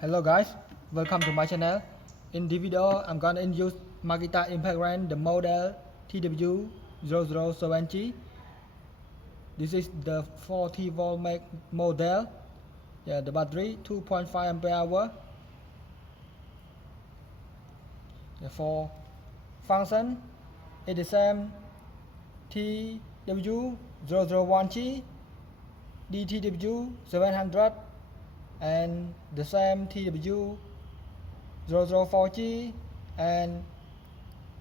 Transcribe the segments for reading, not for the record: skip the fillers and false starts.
Hello guys, welcome to my channel. In this video, I'm gonna introduce Makita impact wrench, the model TW007G. This is the 40 volt model. Yeah, the battery 2.5 ampere hour. Yeah, for function, it is same TW001G, DTW700, and the same TW004G and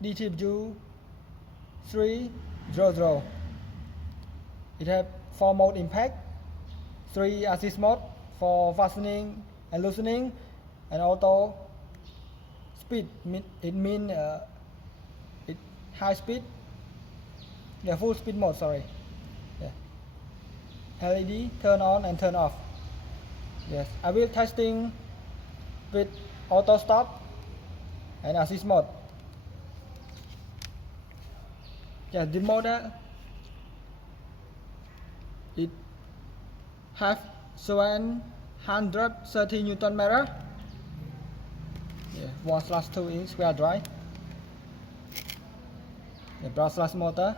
TW300. It has 4 mode impact, 3 assist mode for fastening and loosening, and auto speed. It means it high speed. Yeah, full speed mode. Sorry. Yeah. LED turn on and turn off. Yes, I will testing with auto stop and assist mode. Yeah, the model it have 730 Newton meter. Yeah, 1/2 inch square drive. The brushless motor.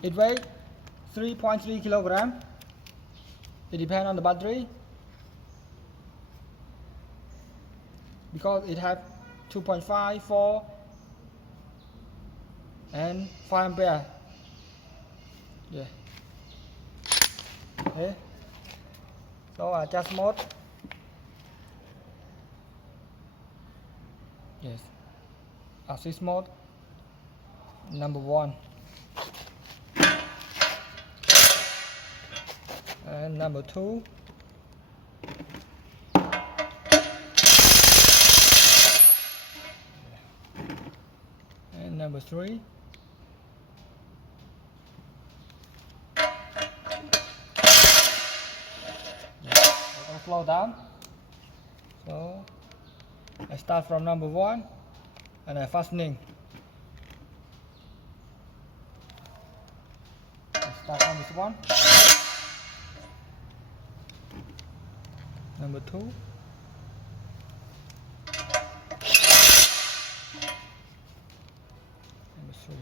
It weighs 3.3 kilogram. It depends on the battery because it has 2.5, 4, and 5 ampere. Yeah. Okay. So adjust mode. Yes. Assist mode. Number 1. And number 2. And number 3. I'll slow down. So I start from number 1 and I fastening. I start on this one. Number 2. Number 3.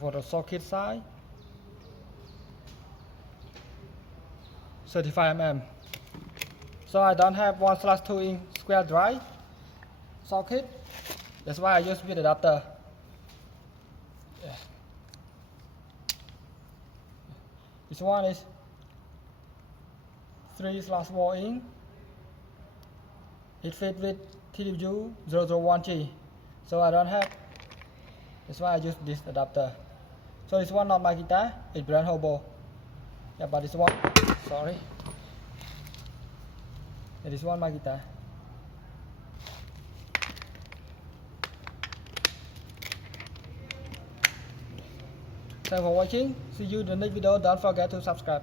For the socket side, 35 mm. So I don't have 1/2 inch square drive socket. That's why I use with adapter. Yeah. This one is 3/4 inch. It fits with TW001G. So I don't have. That's why I use this adapter. So this one not Makita, it's brand Hobo. Yeah, but this one, sorry. Yeah, this one Makita. Thanks for watching. See you in the next video. Don't forget to subscribe.